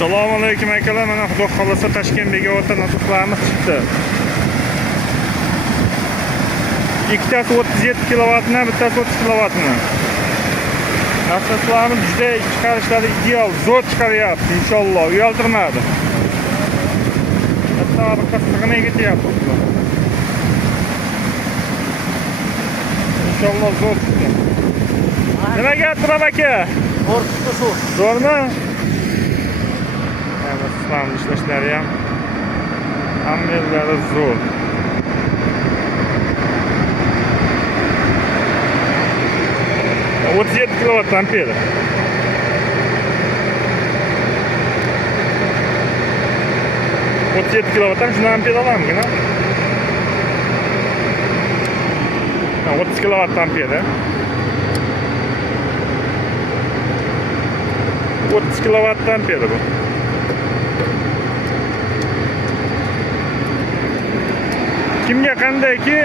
Assalomu alaykum akalar. Mana xudo xolasa Toshkent begovatdan asoslarimiz chiqdi. Ikkitasi 37 kilovatni, bittasi 30 kilovatni. Asoslarimiz juda chiqarishlari ideal, zo'r chiqaryapti inshaalloh, uyaltirmadi. Hatto orqasiga ketyapti. İnşallah zo'r chiqdi. Nima gap Turab aka? Zo'r chiqdi shu. Zo'rmi? Mana ishlashlari ham hammalari zo'r. Вот 7 киловатт ампера. Вот 7 киловатт, там же на ампер аламын, да? 30 киловатт ампер, да? 30 киловатт ампер bu. Kimga qandayki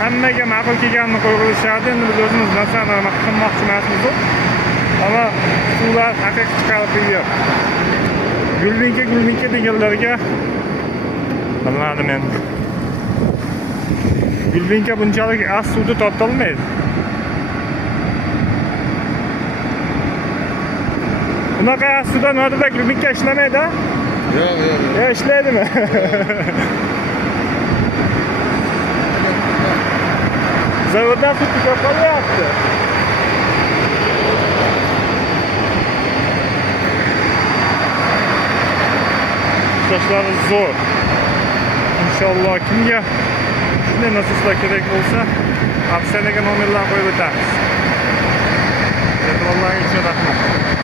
hammaga ma'qul kelganini qo'yishadi. Endi biz o'zimiz narsani qilmoqchi emasmiz. Ammo suvlar haqiqiy chiqarib beryapti. Gullinka deganlarga bilmadim endi. Gullinka bunchalik az suvni tortolmaydi. Bunaqa az suvda nodada gullinka ishlamaydi-a? Yo'q. Ya ishlaydimi? Zavoddan suv chiqib qolyapti. Ishlari zo'r. Inshaalloh kimga shunday nasoslar kerak bo'lsa, opsiyaga nomerlarni qo'yib o'tamiz. E'tiborlaringiz uchun rahmat.